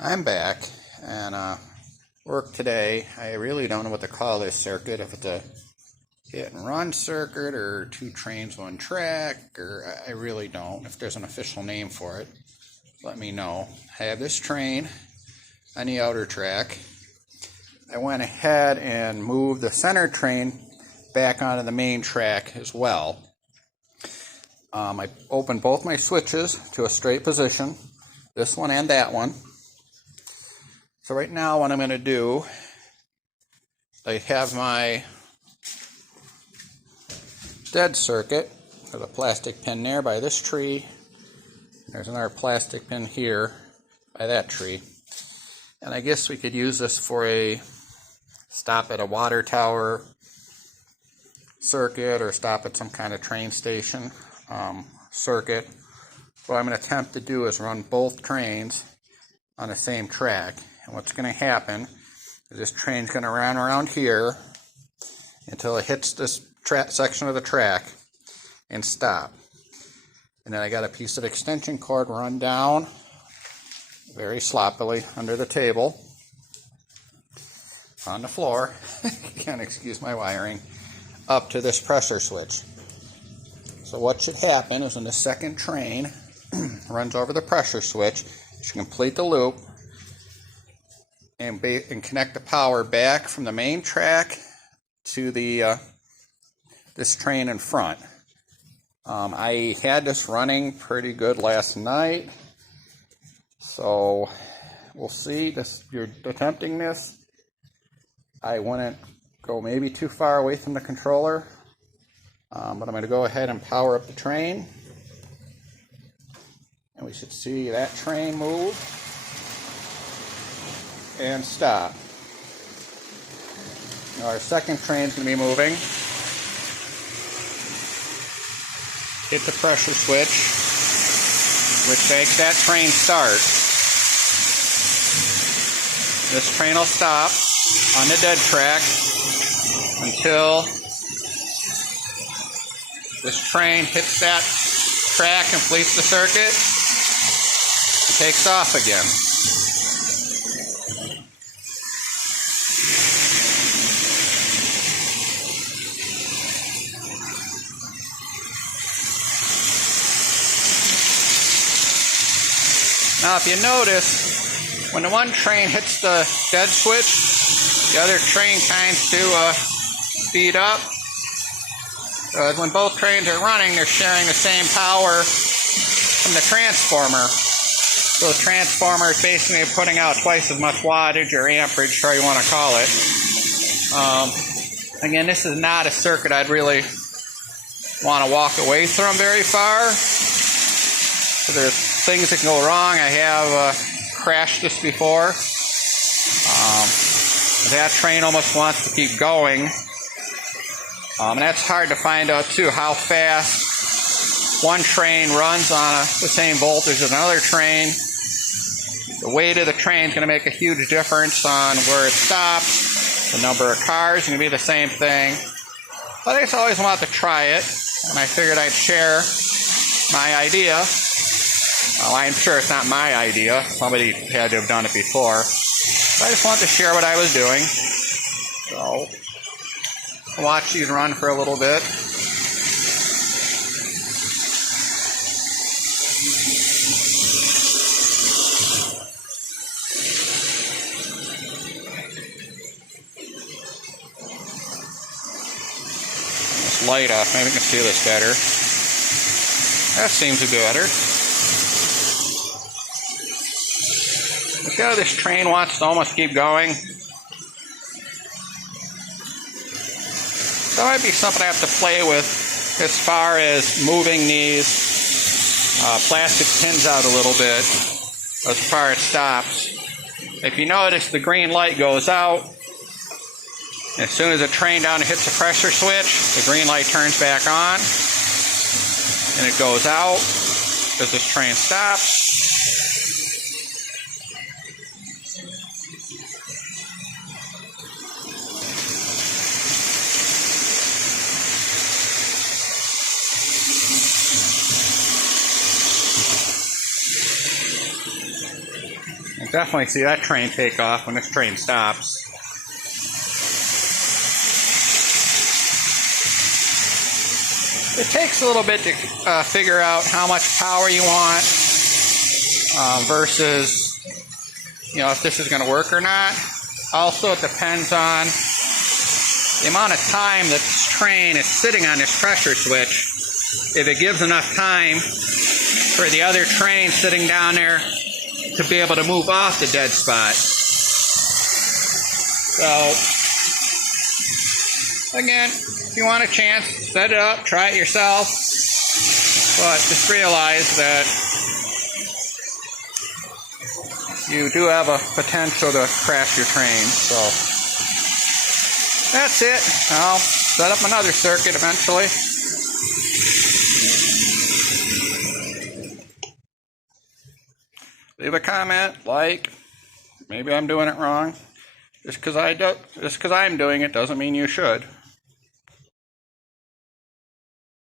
I'm back and work today. I really don't know what to call this circuit, if it's a hit and run circuit or two trains, one track, or I really don't. If there's an official name for it, let me know. I have this train on the outer track. I went ahead and moved the center train back onto the main track as well. I opened both my switches to a straight position, this one and that one. So right now what I'm going to do, I have my dead circuit. There's a plastic pin there by this tree. There's another plastic pin here by that tree. And I guess we could use this for a stop at a water tower circuit or stop at some kind of train station circuit. What I'm going to attempt to do is run both trains on the same track. And what's going to happen is this train's going to run around here until it hits this section of the track and stop. And then I got a piece of extension cord run down very sloppily under the table on the floor. You can't excuse my wiring, up to this pressure switch. So what should happen is when the second train runs over the pressure switch, it should complete the loop and connect the power back from the main track to the this train in front. I had this running pretty good last night, so we'll see. You're attempting this. I wouldn't go maybe too far away from the controller, but I'm going to go ahead and power up the train, and we should see that train move and stop. Now our second train's going to be moving. Hit the pressure switch, which makes that train start. This train will stop on the dead track until this train hits that track, completes the circuit, and takes off again. Now if you notice, when the one train hits the dead switch, the other train tends to speed up. When both trains are running, they're sharing the same power from the transformer. So the transformer is basically putting out twice as much wattage or amperage, however you want to call it. Again, this is not a circuit I'd really want to walk away from very far. So there's things that can go wrong. I have crashed this before. That train almost wants to keep going. And that's hard to find out too, how fast one train runs on the same voltage as another train. The weight of the train is going to make a huge difference on where it stops. The number of cars is going to be the same thing. But I just always want to try it, and I figured I'd share my idea. Well, I'm sure it's not my idea. Somebody had to have done it before. But I just wanted to share what I was doing. So I'll watch these run for a little bit. This light off, maybe we can see this better. That seems to be better. Look how this train wants to almost keep going. So that might be something I have to play with as far as moving these plastic pins out a little bit as far as it stops. If you notice, the green light goes out. As soon as the train down hits the pressure switch, the green light turns back on. And it goes out as this train stops. definitely see that train take off when this train stops. It takes a little bit to figure out how much power you want versus, if this is going to work or not. Also, it depends on the amount of time that this train is sitting on this pressure switch. If it gives enough time for the other train sitting down there to be able to move off the dead spot. So, again, if you want a chance, set it up, try it yourself, but just realize that you do have a potential to crash your train. So that's it. I'll set up another circuit eventually. Leave a comment, like, maybe I'm doing it wrong. Just because I'm doing it doesn't mean you should.